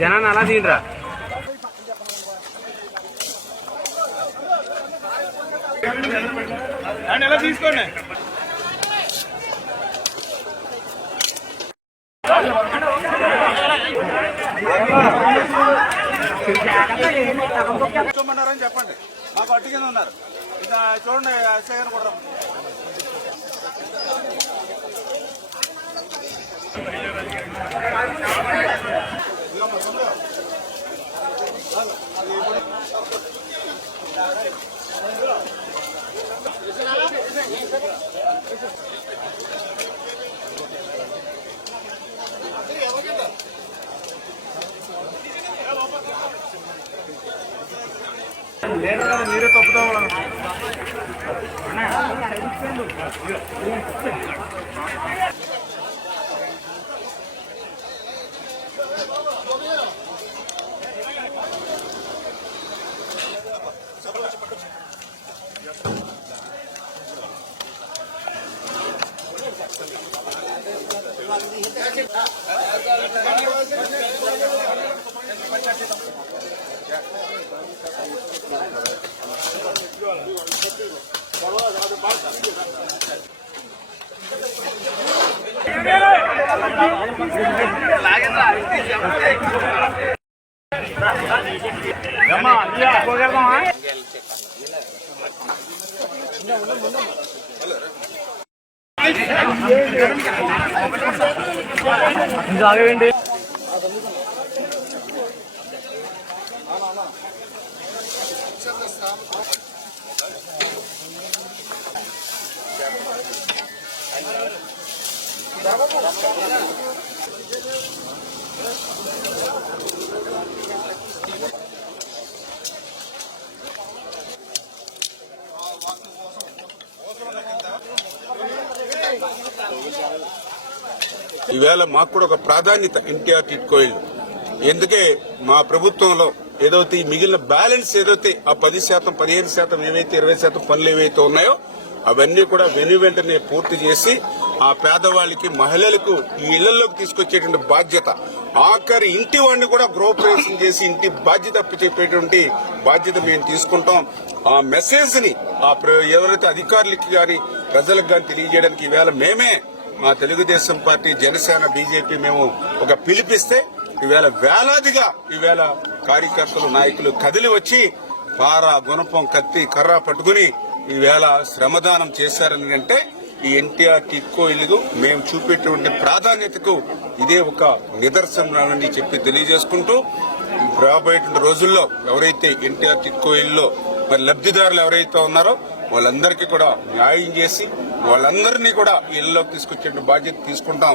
జనాన్ని అలా తీయరా. ఎలా తీసుకోండి. కూర్చోమన్నారని చెప్పండి. మాకు అడ్డు కింద ఉన్నారు. ఇంకా చూడండి ఎస్ఐ గారు కూడా మీరే తప్పుదాం. ఆగండి. ఈవేళ మాకు కూడా ఒక ప్రాధాన్యత ఎన్టీఆర్ టిట్కో ఇల్లు. ఎందుకే మా ప్రభుత్వంలో ఏదైతే మిగిలిన బ్యాలెన్స్ ఏదైతే ఆ 10%, 15%, ఏవైతే 20% పనులు ఏవైతే ఉన్నాయో అవన్నీ కూడా వెంటనే పూర్తి చేసి ఆ పేదవాళ్ళకి, మహిళలకు ఈ ఇళ్లలోకి తీసుకొచ్చేటువంటి బాధ్యత, ఆఖరి ఇంటి వాడిని కూడా గృహప్రవేశం చేసి ఇంటి బాధ్యత చెప్పేటువంటి బాధ్యత మేము తీసుకుంటాం. ఆ మెసేజ్ ని ఎవరైతే అధికారులకి గాని ప్రజలకు గాని తెలియజేయడానికి ఈవేళ మేమే మా తెలుగుదేశం పార్టీ, జనసేన, బీజేపీ మేము ఒక పిలిపిస్తే ఈవేళ వేలాదిగా ఈవేళ కార్యకర్తలు, నాయకులు కదిలి వచ్చి పార, గుణపం, కత్తి, కర్ర పట్టుకుని ఈవేళ శ్రమదానం చేశారని అంటే ఈ ఎన్టీఆర్ టిట్కో ఇల్లు మేము చూపేటువంటి ప్రాధాన్యతకు ఇదే ఒక నిదర్శనని చెప్పి తెలియజేసుకుంటూ, రాబోయేటువంటి రోజుల్లో ఎవరైతే ఎన్టీఆర్ టిట్కో ఇల్లులో మరి లబ్ధిదారులు ఎవరైతే ఉన్నారో వాళ్ళందరికీ కూడా న్యాయం చేసి వాళ్ళందరినీ కూడా ఇళ్లలోకి తీసుకొచ్చే బాధ్యత తీసుకుంటాం.